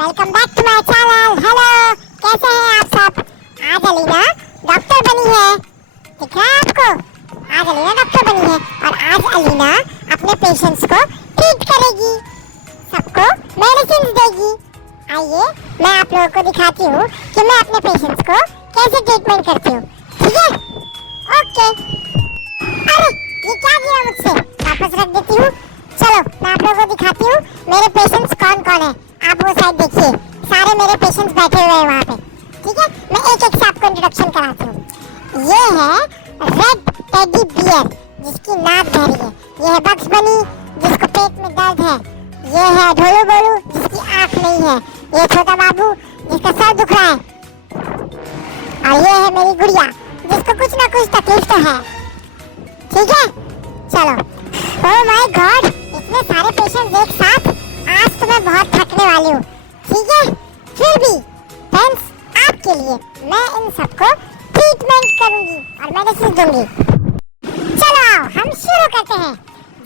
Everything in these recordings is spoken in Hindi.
Welcome back to my channel. Hello, कैसे हैं आप सब? आज अलीना डॉक्टर बनी है, दिख रहा है आपको? आज अलीना डॉक्टर बनी है और आज अलीना अपने पेशेंट्स को ट्रीट करेगी, सबको मेडिसिन देगी। आइए मैं आप लोगों को दिखाती हूँ कि मैं अपने पेशेंट्स को कैसे ट्रीटमेंट करती हूँ। ठीक है? ओके। अरे ये क्या गिरा मुझसे? वापस रख देती हूँ। चलो मैं आप लोगों को दिखाती हूँ मेरे पेशेंट्स कौन कौन है। आप वो साइड देखिए, सारे मेरे पेशेंट्स बैठे हुए हैं वहाँ पे। ठीक है, मैं एक एक से आपको इंट्रोडक्शन कराती हूँ। ये है रेड टेडी बियर जिसकी नाक बह रही है। ये है बक्स बनी जिसको पेट में दर्द है। ये है ढोलू बोलू जिसकी आँख नहीं है। ये छोटा बाबू जिसका सर दुख रहा है। और ये है मेरी गुड़िया जिसको कुछ ना कुछ तकलीफ तो है। ठीक है, चलो। ओह माय गॉड, इतने सारे पेशेंट्स एक साथ, आज तो मैं बहुत थकने वाली हूँ। ठीक है, फिर भी फ्रेंड्स आपके लिए मैं इन सबको ट्रीटमेंट करूंगी और मेडिसिन दूंगी। चलो आओ हम शुरू करते हैं।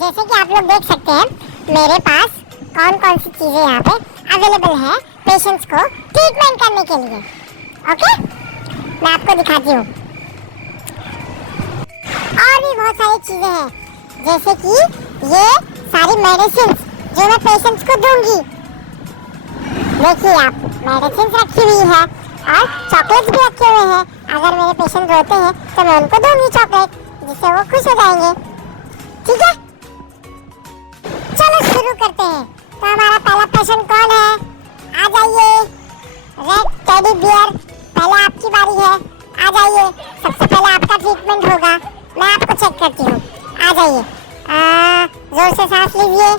जैसे कि आप लोग देख सकते हैं मेरे पास कौन कौन सी चीजें यहाँ पे अवेलेबल है पेशेंट्स को ट्रीटमेंट करने के लिए। ओके, मैं आपको दिखाती हूँ। और भी बहुत सारी चीजें हैं, जैसे कि ये सारी मेडिसिन जो मैं पेशेंट्स को दूंगी। देखिए आप, मेडिसिन रखी हुई है और चॉकलेट्स भी रखे हुए हैं। अगर मेरे पेशेंट रोते हैं तो मैं उनको दूंगी चॉकलेट, जिससे वो खुश हो जाएंगे। ठीक है, चलो शुरू करते हैं। तो हमारा पहला पेशेंट कौन है? आ जाइए, रेड टेडी बियर, पहले आपकी बारी है। आ जाइए, सबसे पहले आपका ट्रीटमेंट होगा। मैं आपको चेक करती हूँ। आ जाइए, जोर से सांस लीजिए।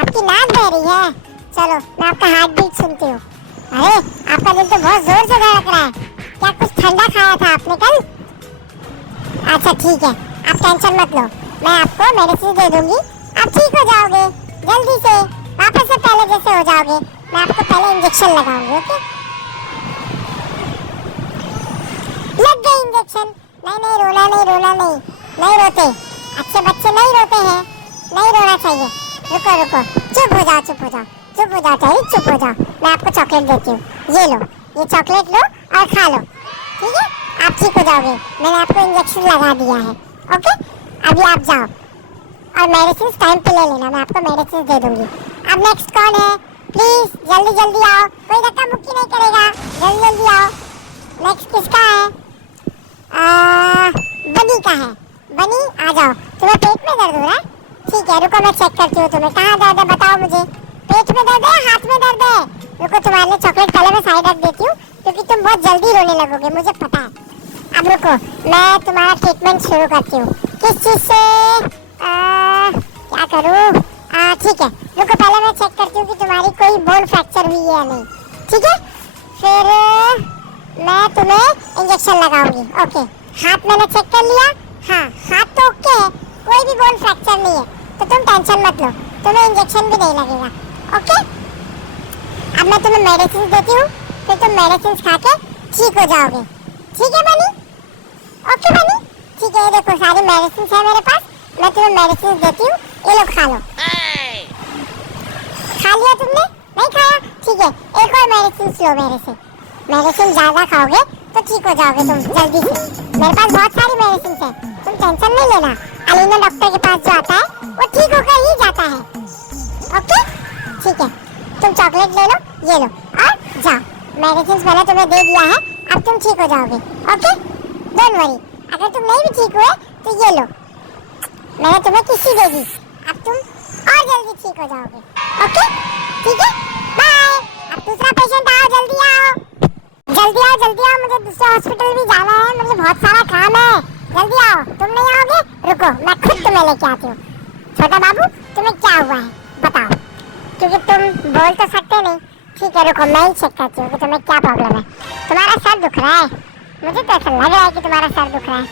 आपकी नाक बह रही है। चलो मैं आपका हार्ट बीट सुनती हूँ। अरे आपका दिल तो बहुत जोर से धड़क रहा है। क्या कुछ ठंडा खाया था आपने कल? अच्छा ठीक है, आप टेंशन मत लो, मैं आपको मेडिसिन दे दूंगी। आप ठीक हो जाओगे जल्दी से, वापस से पहले जैसे हो जाओगे। मैं आपको पहले इंजेक्शन लगाऊंगी। ओके, लग गई इंजेक्शन। नहीं नहीं, रोना नहीं, रोना नहीं, नहीं रोते, अच्छे बच्चे नहीं रोते हैं, नहीं रोना चाहिए। रुको रुको, चुप हो जाओ, चुप हो जाओ, चुप हो जाओ चाहिए, चुप हो जाओ। मैं आपको चॉकलेट देती हूँ, ये लो, ये चॉकलेट लो और खा लो। ठीक है, आप ठीक हो जाओगे। मैंने आपको इंजेक्शन लगा दिया है। ओके, अभी आप जाओ और मेडिसिन टाइम पे ले लेना, मैं आपको मेडिसिन दे दूंगी। अब नेक्स्ट कौन है? प्लीज जल्दी जल्दी आओ, कोई धक्का मुक्की नहीं करेगा, जल्दी जल्दी आओ। नेक्स्ट किसका है? बनी का है। बनी आ जाओ। तुम्हें पेट में दर्द हो रहा है? ठीक है, रुको मैं चेक करती हूँ तुम्हें कहाँ दर्द है, बताओ मुझे। पेट में दर्द है, हाथ में दर्द है? रुको, तुम्हारे लिए चॉकलेट पहले मैं साइड रख देती हूँ क्योंकि तुम बहुत जल्दी रोने लगोगे, मुझे पता है। अब रुको, मैं तुम्हारा ट्रीटमेंट शुरू करती हूँ। किस चीज़ से क्या करूँ? ठीक है, रुको पहले मैं चेक करती हूँ कि तुम्हारी कोई बोन फ्रैक्चर हुई है या नहीं। ठीक है, फिर मैं तुम्हें इंजेक्शन लगाऊंगी। ओके, हाथ मैंने चेक कर लिया। हाँ, हाथ तो ओके है, कोई भी बोन फ्रैक्चर नहीं है, तो तुम टेंशन मत लो, तुम्हें इंजेक्शन भी नहीं लगेगा। ओके, अब मैं तुम्हें मेडिसिन देती हूँ, फिर तुम मेडिसिन खा के ठीक हो जाओगे। ठीक है बनी? ओके बनी, ठीक है। ये देखो सारी मेडिसिन है मेरे पास, मैं तुम्हें मेडिसिन देती हूँ, ये लो खा लो। खा लिया तुमने? नहीं खाया? ठीक है, एक और मेडिसिन लो मेरे से। मेडिसिन ज़्यादा खाओगे तो ठीक हो जाओगे तुम जल्दी से। मेरे पास बहुत सारी मेडिसिन है, तुम टेंशन नहीं लेना। अलीना डॉक्टर के पास जो आता है वो ठीक होकर ही जाता है। ओके, ठीक है, तुम चॉकलेट ले लो, ये लो और जाओ। मेडिसिन मैंने तुम्हें दे दिया है, अब तुम ठीक हो जाओगे। Okay, don't worry. अगर तुम नहीं भी ठीक हुए तो ये लो, मैंने तुम्हें किसी दे दी, अब तुम और जल्दी ठीक हो जाओगे। ओके, ठीक है, बाय। अब दूसरा पेशेंट आओ, जल्दी आओ, जल्दी आओ, जल्दी आओ, मुझे दूसरे हॉस्पिटल भी जाना है, मुझे बहुत सारा काम है। जल्दी आओ। तुम नहीं आओगे? रुको, मैं खुद तुम्हें लेके आती हूँ। छोटा बाबू, तुम्हें क्या हुआ है बताओ, क्योंकि तुम बोल तो सकते नहीं। ठीक है, रुको मैं ही चेक करती हूँ कि तुम्हें क्या प्रॉब्लम है। तुम्हारा सर दुख रहा है? मुझे तो ऐसा लग रहा है कि तुम्हारा सर दुख रहा है।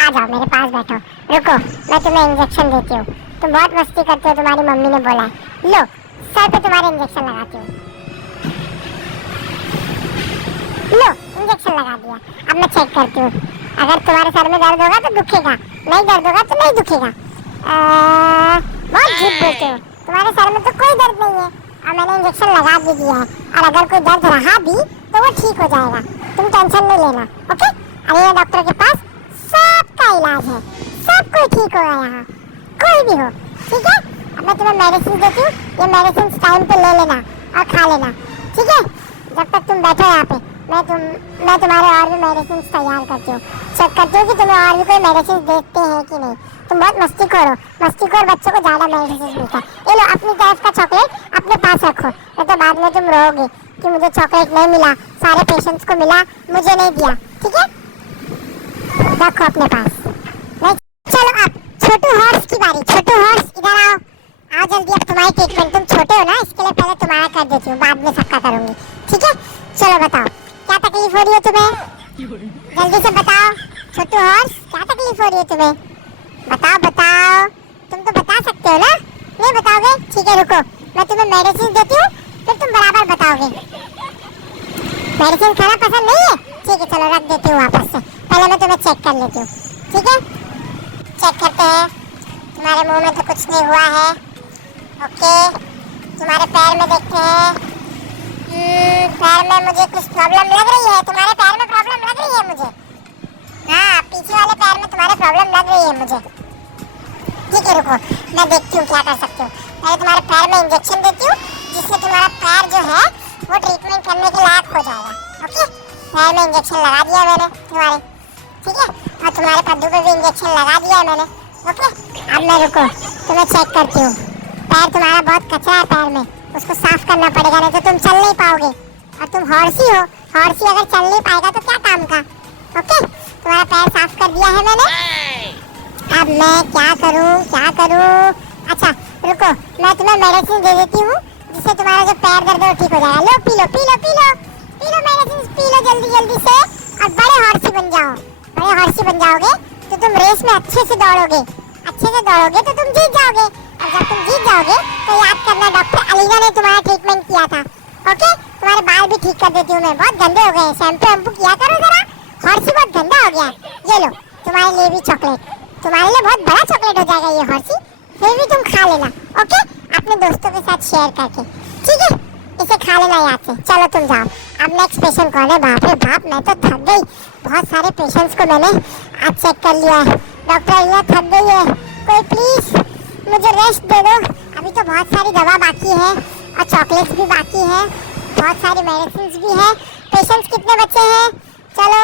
आ जाओ मेरे पास बैठो। रुको, मैं तुम्हें इंजेक्शन देती हूँ। तुम बहुत मस्ती करते हो, तुम्हारी मम्मी ने बोला है। लो, सर पे तुम्हारे इंजेक्शन लगाती हूँ। लो, इंजेक्शन लगा दिया। अब मैं चेक करती हूँ, अगर तुम्हारे सर में दर्द होगा तो दुखेगा, नहीं दर्द होगा तो नहीं दुखेगा। बहुत झूठ बोलते हो, तुम्हारे सर में तो कोई दर्द नहीं है और मैंने इंजेक्शन लगा भी दिया है, और अगर कोई दर्द रहा भी तो वो ठीक हो जाएगा, तुम टेंशन नहीं लेना। ओके, अलीना डॉक्टर के पास सबका इलाज है, सब कोई ठीक होगा यहाँ, कोई भी हो। ठीक है, अब मैं तुम्हें मेडिसिन देती हूँ, ये मेडिसिन टाइम पे ले लेना और खा लेना। ठीक है, जब तक तुम बैठो यहाँ पे मैं तुम्हारे और भी मेडिसिन तैयार करती हूँ, चेक करती हूँ कि तुम्हें और भी कोई मेडिसिन देते हैं कि नहीं। तुम बहुत मस्तीखोर बच्चों को ज़्यादा मेडिसिन मिलता है। ये लो, अपनी तरफ का चॉकलेट अपने पास रखो, नहीं तो बाद में तुम रोओगे कि मुझे चॉकलेट नहीं मिला, सारे पेशेंट्स को मिला, मुझे नहीं दिया। ठीक है, रखो अपने पास। नहीं, चलो अब छोटू हॉर्स की बारी। छोटू हॉर्स इधर आओ, आओ जल्दी, अब तुम्हारी ट्रीटमेंट, तुम छोटे हो ना, इसके लिए पहले तुम्हारा कर देती हूँ, बाद में सबका करूँगी। ठीक है, चलो बताओ क्या तकलीफ हो रही है तुम्हें, जल्दी से बताओ। छोटू हॉर्स, क्या तकलीफ हो रही है तुम्हें, बताओ बताओ, तुम तो बता सकते हो ना, नहीं बताओगे? ठीक है रुको, मैं तुम्हें मेडिसिन देती हूँ, फिर तुम बराबर बताओगे। मेडिसिन खाना पसंद नहीं है? ठीक है, चलो रख देती हूँ वापस से, पहले मैं तुम्हें चेक कर लेती हूँ। ठीक है, चेक करते हैं, तुम्हारे मुंह में तो कुछ नहीं हुआ है। ओके, तुम्हारे पैर में देखते हैं, पैर में मुझे कुछ प्रॉब्लम लग रही है, तुम्हारे पैर में प्रॉब्लम लग रही है मुझे। हाँ, पीछे वाले पैर में तुम्हारे प्रॉब्लम लग रही है मुझे। ठीक है रुको, मैं देखती हूँ क्या कर सकती हूँ। मैं तुम्हारे पैर में इंजेक्शन देती हूँ, जिससे तुम्हारा पैर जो है वो ट्रीटमेंट करने के लायक हो जाएगा। ओके, पैर में इंजेक्शन लगा दिया मैंने तुम्हारे, ठीक है, और तुम्हारे कद्दू पे भी इंजेक्शन लगा दिया है मैंने। ओके, अब मैं रुको तुम्हें चेक करती हूँ। पैर तुम्हारा बहुत कचरा है पैर में, उसको साफ करना पड़ेगा, नहीं तो तुम चल नहीं पाओगे, और तुम हॉर्सी हो, हॉर्सी अगर चल नहीं पाएगा तो क्या काम का। ओके, तुम्हारा पैर साफ कर दिया है मैंने, अब मैं क्या करूँ? अच्छा रुको, मैं तुम्हें मेडिसिन दे देती हूँ, जिससे तुम्हारा जो पैर दर्द है वो ठीक हो जाएगा। लो P low medicine, P low जल्दी से, और बड़े हॉर्सी बन जाओ। बड़े हॉर्सी बन जाओगे तो तुम रेस में अच्छे से दौड़ोगे तो तुम जीत जाओगे, और जब तुम जीत जाओगे तो याद करना डॉक्टर अलीना ने तुम्हारा ट्रीटमेंट किया था। ओके, तुम्हारे बाल भी ठीक कर देती हूँ मैं, बहुत गंदे हो गए हैं, शैम्पू किया करो जरा, हॉर्सी बहुत गंदा हो गया है। ये लो तुम्हारे लिए भी चॉकलेट, तुम्हारे लिए बहुत बड़ा चॉकलेट हो जाएगा ये हॉर्सी, फिर भी तुम खा लेना। ओके, अपने दोस्तों के साथ शेयर करके, ठीक है, इसे खा लेना याद से। चलो तुम जाओ, अब नेक्स्ट पेशेंट कौन है? बाप रे बाप, मैं तो थक गई, बहुत सारे पेशेंट्स को मैंने आज चेक कर लिया है। डॉक्टर अलीना थक गई है, कोई प्लीज मुझे रेस्ट दे दो, अभी तो बहुत सारी दवा बाकी है और चॉकलेट्स भी बाकी है, बहुत सारी मेडिसिन भी है। पेशेंट्स कितने बचे हैं? चलो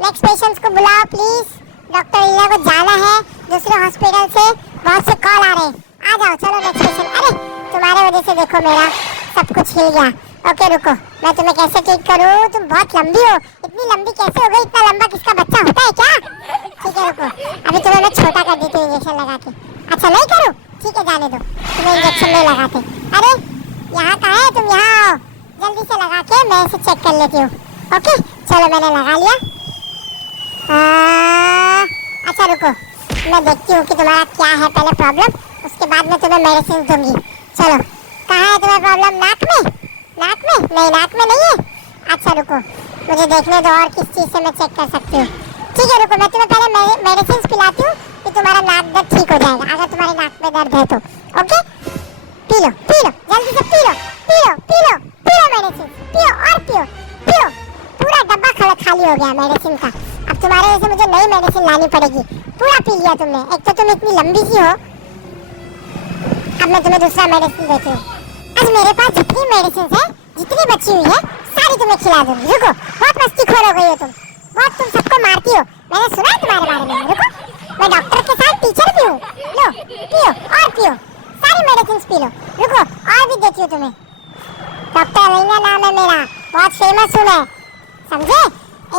नेक्स्ट पेशेंट्स को बुलाओ प्लीज, डॉक्टर अलीना को जाना है दूसरे हॉस्पिटल से, बहुत से कॉल आ रहे हैं, आ जाओ। चलो नेक्स्ट पेशेंट। अरे तुम्हारे वजह से देखो मेरा सब कुछ हिल गया। ओके रुको, मैं तुम्हें कैसे ट्रीट करूँ, तुम बहुत लंबी हो, इतनी लंबी कैसे हो गई, इतना लंबा किसका बच्चा होता है क्या? ठीक है रुको, अभी तुम्हें मैं छोटा कर देती हूँ इंजेक्शन लगा के। अच्छा नहीं करूँ? ठीक है जाने दो, तुम्हें इंजेक्शन नहीं लगाते। अरे यहाँ कहाँ है, तुम यहाँ आओ, जल्दी से लगा के मैं इसे चेक कर लेती हूँ। ओके चलो मैंने लगा लिया। अच्छा रुको, मैं देखती हूँ कि तुम्हारा क्या है पहले प्रॉब्लम, उसके बाद मैं तुम्हें मेडिसिन दूंगी। चलो कहाँ है तुम्हें प्रॉब्लम? नाक में? नहीं नाक में नहीं है। अच्छा रुको, मुझे देखने दो और किस चीज़ से मैं चेक कर सकती हूँ। ठीक है रुको, मैं तुम्हें पहले मेडिसिन पिलाती हूँ कि तुम्हारा नाक दर्द ठीक हो जाएगा, अगर तुम्हारे नाक में दर्द है तो। ओके पी लो जल्दी से, पी लो मेडिसिन, पियो। पूरा डब्बा खाली हो गया मेडिसिन का, अब तुम्हारे वजह से मुझे नई मेडिसिन लानी पड़ेगी। पूरा पी लिया तुमने, एक तो तुम इतनी लंबी सी हो। अब मैं तुम्हें दूसरा मेडिसिन देती हूँ। आज मेरे पास जितनी मेडिसिन है, जितनी बची हुई है, सारी तुम्हें खिला दूंगी। रुको, बहुत मस्तीखोर हो गई हो तुम, बहुत तुम सबको मारती हो, मैंने सुना है तुम्हारे बारे में। रुको, मैं डॉक्टर के साथ टीचर भी हूँ। लो पियो, सारी मेडिसिन पी लो। रुको और भी देती हूँ तुम्हें। डॉक्टर अलीना नाम है मेरा, बहुत फेमस हूँ मैं, समझे?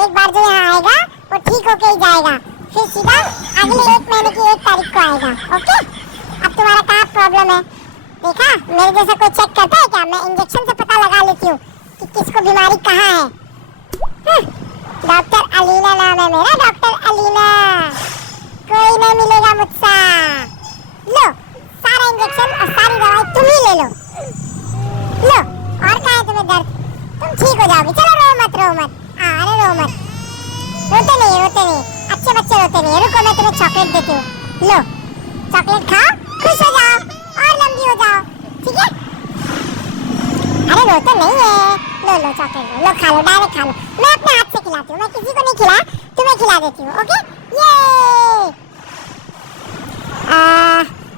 एक बार जो यहाँ आएगा वो ठीक होके ही जाएगा, फिर सीधा अगले 1 महीने की 1 तारीख को आएगा। ओके, अब तुम्हारा क्या प्रॉब्लम है? देखा, मेरे जैसा कोई चेक करता है क्या? मैं इंजेक्शन से पता लगा लेती हूँ कि किसको बीमारी कहाँ है। डॉक्टर अलीना नाम है मेरा, डॉक्टर अलीना, कोई नहीं मिलेगा मुझसे। लो सारा इंजेक्शन और सारी दवाई तुम ही ले लो। लो, और कहाँ है तुम्हें दर्द? तुम ठीक हो जाओगी। चलो रो मत। अरे रो मत, रोते नहीं, अच्छे बच्चे रोते नहीं। रुको मैं तुम्हें चॉकलेट देती हूँ, लो चॉकलेट खाओ, खुश हो जाओ और लंबी हो जाओ। ठीक है लो तो नहीं है, लो चॉकलेट लो, खा लो, डायरेक्ट खा लो। मैं अपने हाथ से खिलाती हूँ, मैं किसी को नहीं खिला, तुम्हें खिला देती हूँ। ओके ये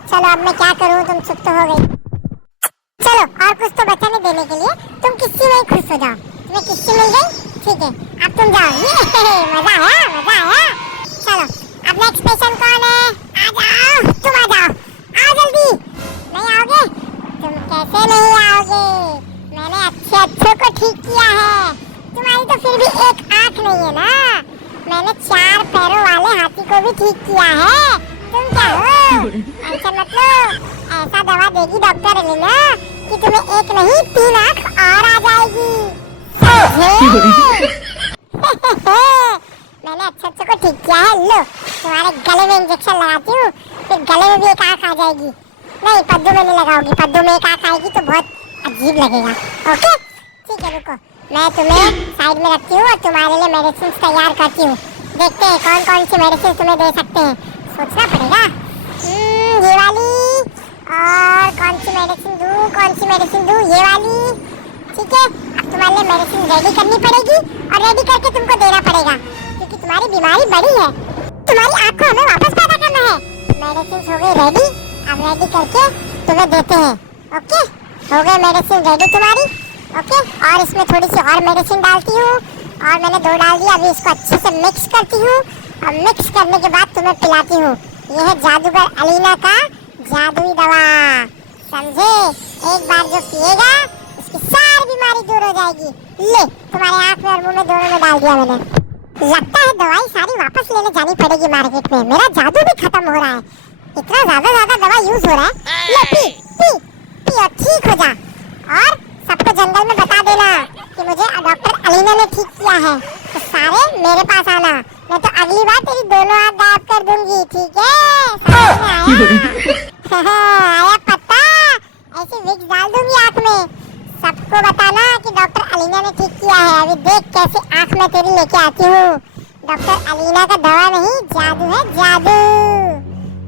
चलो अब मैं क्या करूँ, तुम चुप तो हो गई। चलो और कुछ तो बचा नहीं देने के लिए, तुम किस्सी में ही खुश हो जाओ। तुम्हें किस्सी मिल गई, ठीक है अब तुम जाओ। ये मजा आया। चलो अब नेक्स्ट पेशेंट कौन है, आ जाओ, तुम आ जाओ, आओ जल्दी। नहीं आओगे, तुम कैसे नहीं आओगे, मैंने अच्छे को ठीक किया है। तुम्हारी तो फिर भी एक आंख नहीं है ना, मैंने 4 पैरों वाले हाथी को भी ठीक किया है। तुम क्या हो, टेंशन मत लो, ऐसा दवा देगी डॉक्टर एलिना कि तुम्हें एक नहीं 3 आंख और आ जाएगी। मैंने अच्छे को ठीक किया है, लो तुम्हारे गले में इंजेक्शन लगाती हूँ, फिर गले में भी एक आंख आ जाएगी। नहीं पद्दू में नहीं लगाओगी, पद्दू में एक आंख आएगी तो बहुत अजीब लगेगा। ओके ठीक है, रुको मैं तुम्हें साइड में रखती हूँ और तुम्हारे लिए मेडिसिन तैयार करती हूँ। देखते हैं कौन कौन सी मेडिसिन तुम्हें दे सकते हैं, सोचना पड़ेगा। ये वाली, और कौन सी मेडिसिन दूँ, ये वाली, ठीक है। अब तुम्हारे लिए मेडिसिन रेडी करनी पड़ेगी और रेडी करके तुमको देना पड़ेगा, क्योंकि तुम्हारी बीमारी बड़ी है, तुम्हारी आँख को हमें वापस पैदा करना है। मेडिसिन हो गई रेडी, अब रेडी करके तुम्हें देते हैं। ओके हो गई मेडिसिन रेडी तुम्हारी। ओके और इसमें थोड़ी सी और मेडिसिन डालती हूँ, और मैंने 2 डाल दिया। अभी इसको अच्छे से मिक्स करती हूँ और मिक्स करने के बाद तुम्हें पिलाती हूँ। यह है जादूगर अलीना का जादुई दवा, समझे। एक बार जो पिएगा उसकी सारी बीमारी दूर हो जाएगी। ले तुम्हारे आँख में और मुँह में दोनों में डाल दिया मैंने। लगता है दवाई सारी वापस लेने जानी पड़ेगी मार्केट में, मेरा जादू भी खत्म हो रहा है, इतना ज्यादा दवा यूज हो रहा है। ले पी और ठीक हो जा, और सबको जंगल में बता देना कि मुझे डॉक्टर अलीना ने ठीक किया है, तो सारे मेरे पास आना, नहीं तो अगली बार तेरी दोनों आँख गायब कर दूंगी, ठीक है। आया पता, ऐसे विक्स डाल दूंगी आँख में। सबको बताना कि डॉक्टर अलीना ने ठीक किया है। अभी देख कैसे आँख में तेरी लेके आती हूँ। डॉक्टर अलीना का दवा नहीं, जादू है जादू।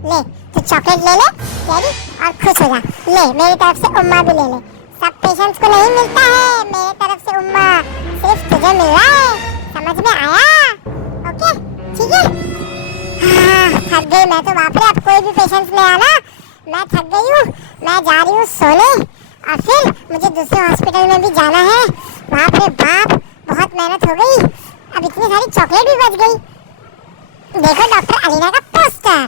ले तो चॉकलेट ले ले तेरी और खुश हो जा। ले मेरी तरफ से उम्मा भी ले ले, सब पेशेंट्स को नहीं मिलता है मेरे तरफ से उम्मा, सिर्फ तुझे मिल रहा है, समझ में आया। ओके ठीक है। थक गई मैं तो, बाप रे अब कोई भी पेशेंट्स नहीं आना, मैं थक गई हूँ, मैं जा रही हूँ सोने, और फिर मुझे दूसरे हॉस्पिटल में भी जाना है। बाप रे बाप बहुत मेहनत हो गई, अब इतनी सारी चॉकलेट भी बच गई। देखो डॉक्टर अलीना का पोस्टर।